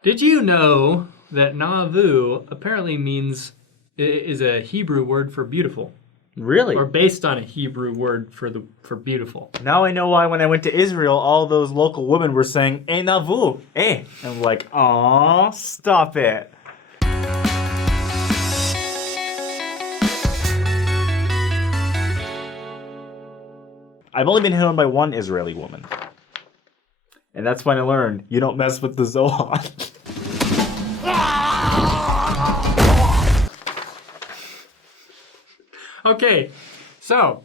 Did you know that Nauvoo apparently is a Hebrew word for beautiful? Really? Or based on a Hebrew word for beautiful. Now I know why when I went to Israel, all those local women were saying, "Hey, Nauvoo, hey." And I'm like, "Aw, stop it." I've only been hit on by one Israeli woman. And that's when I learned, you don't mess with the Zohar. Okay, so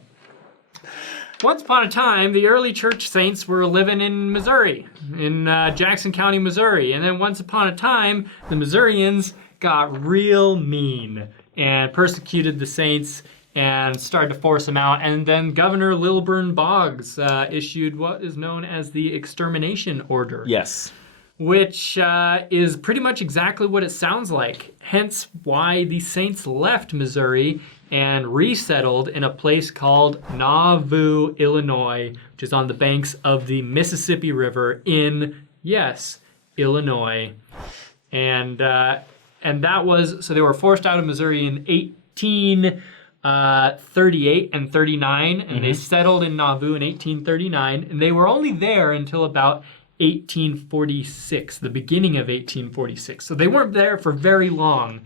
once upon a time, the early church saints were living in Missouri, in Jackson County, Missouri. And then once upon a time, the Missourians got real mean and persecuted the saints and started to force them out. And then Governor Lilburn Boggs issued what is known as the Extermination Order. Yes. Which is pretty much exactly what it sounds like. Hence why the saints left Missouri and resettled in a place called Nauvoo, Illinois, which is on the banks of the Mississippi River in, yes, Illinois. And that was, so they were forced out of Missouri in 1838 and 39, and they settled in Nauvoo in 1839, and they were only there until about 1846, the beginning of 1846. So they weren't there for very long,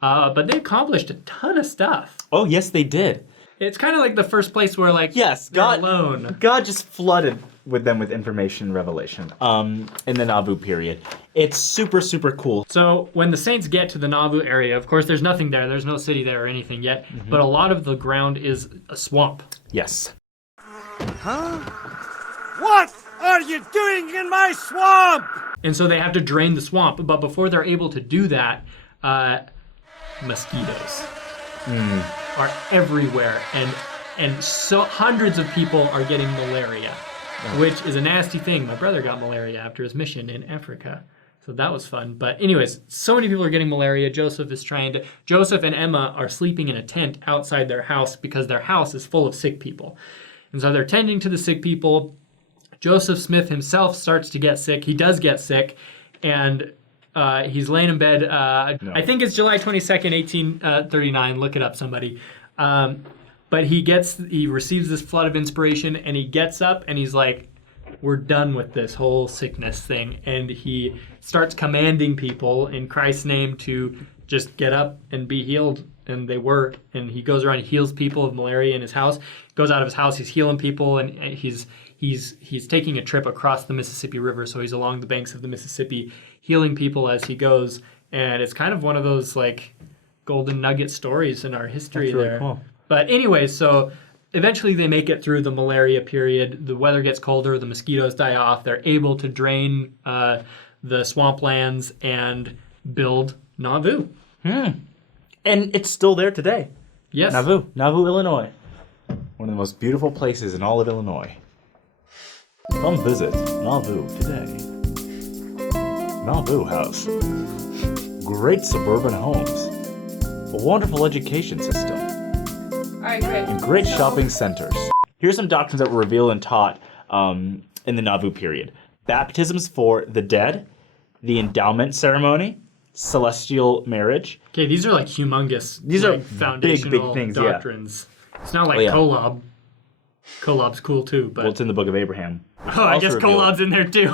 but they accomplished a ton of stuff. Oh, yes, they did. It's kind of like the first place where, like, yes, they're alone. God just flooded with them with information and revelation in the Nauvoo period. It's super, super cool. So when the saints get to the Nauvoo area, of course, there's nothing there. There's no city there or anything yet, but a lot of the ground is a swamp. Yes. Huh? What are you doing in my swamp? And so they have to drain the swamp, but before they're able to do that, mosquitoes are everywhere, and so hundreds of people are getting malaria, which is a nasty thing. My brother got malaria after his mission in Africa, so that was fun. But anyways, so many people are getting malaria. Joseph and Emma are sleeping in a tent outside their house because their house is full of sick people. And so they're tending to the sick people. Joseph Smith himself starts to get sick. He does get sick, and he's laying in bed. I think it's July 22nd, 1839. Look it up, somebody. But he receives this flood of inspiration, and he gets up, and he's like, we're done with this whole sickness thing. And he starts commanding people in Christ's name to just get up and be healed. And they were. And he goes around, he heals people of malaria in his house. Goes out of his house, he's healing people, and he's taking a trip across the Mississippi River, so he's along the banks of the Mississippi, healing people as he goes, and it's kind of one of those like golden nugget stories in our history. That's really cool. But anyway, so eventually they make it through the malaria period. The weather gets colder, the mosquitoes die off. They're able to drain the swamplands and build Nauvoo. And it's still there today. Yes. Nauvoo, Illinois. One of the most beautiful places in all of Illinois. Come visit Nauvoo today. Nauvoo has great suburban homes, a wonderful education system, and great shopping centers. Here's some doctrines that were revealed and taught in the Nauvoo period. Baptisms for the dead, the endowment ceremony, celestial marriage. Okay, these are like humongous. These are foundational big things, doctrines. Yeah. It's not like Kolob. Kolob's cool too, but... Well, it's in the Book of Abraham. Oh, I guess Kolob's in there too.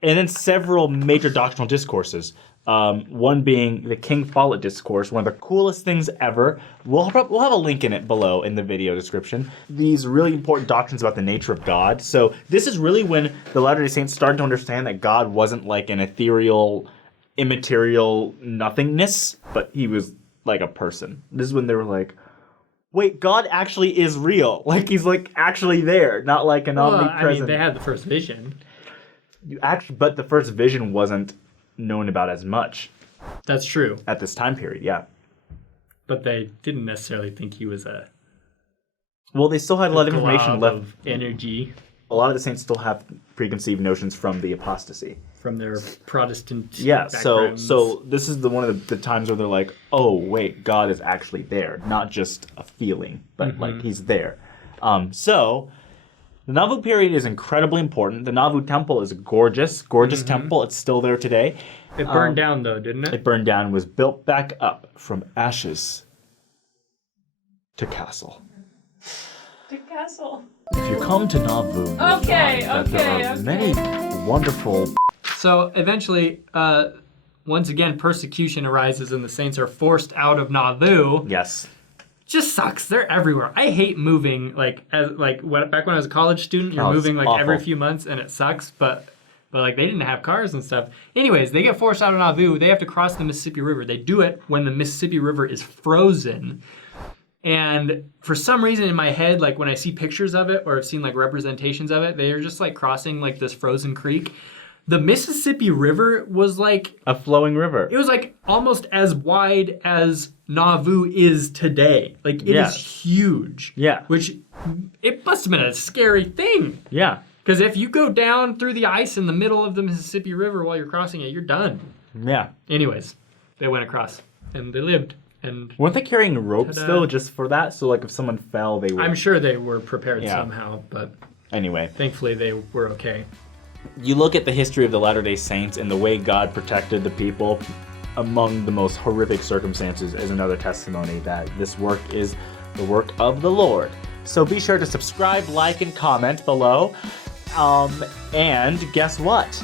And then several major doctrinal discourses. One being the King Follett Discourse, one of the coolest things ever. We'll have a link in it below in the video description. These really important doctrines about the nature of God. So this is really when the Latter-day Saints started to understand that God wasn't like an ethereal, immaterial nothingness, but he was like a person. This is when they were like, wait, God actually is real. Like, he's like actually there, not like an omnipresent. I mean, they had the first vision. But the first vision wasn't known about as much. That's true. At this time period, yeah. But they didn't necessarily think he was a... Well, they still had a lot of information left. Of energy. A lot of the saints still have preconceived notions from the apostasy. From their Protestant backgrounds. So this is one of the times where they're like, oh, wait, God is actually there. Not just a feeling, but like he's there. So The Nauvoo period is incredibly important. The Nauvoo temple is a gorgeous temple. It's still there today. It burned down though, didn't it? It burned down and was built back up from ashes to castle. The castle. If you come to Nauvoo, you'll Okay, find that there are many wonderful. So eventually, once again, persecution arises and the saints are forced out of Nauvoo. Yes. Just sucks. They're everywhere. I hate moving. Back when I was a college student, you're Oh, it's moving like every awful. few months, and it sucks. But like they didn't have cars and stuff. Anyways, they get forced out of Nauvoo. They have to cross the Mississippi River. They do it when the Mississippi River is frozen. And for some reason in my head, like when I see pictures of it or I've seen like representations of it, they are just like crossing like this frozen creek. The Mississippi River was like A flowing river. it was like almost as wide as Nauvoo is today. Like it is Yes. huge. Yeah. Which it must have been a scary thing. Yeah. Because if you go down through the ice in the middle of the Mississippi River while you're crossing it, you're done. Yeah. Anyways, they went across and they lived. And Weren't they carrying ropes Ta-da. though, just for that? So like if someone fell, they would. I'm sure they were prepared Yeah. somehow, but Anyway, thankfully they were okay. you look at the history of the Latter-day Saints and the way God protected the people among the most horrific circumstances is another testimony that this work is the work of the Lord. So be sure to subscribe, like, and comment below. And guess what?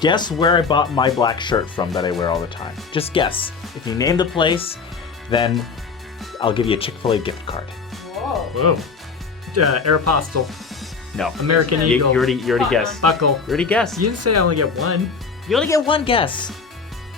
Guess where I bought my black shirt from that I wear all the time. Just guess. If you name the place, then I'll give you a Chick-fil-A gift card. Whoa. Whoa. Aeropostale, No. American You Eagle, already guessed. Buckle. You already guessed. You didn't say I only get one. You only get one guess.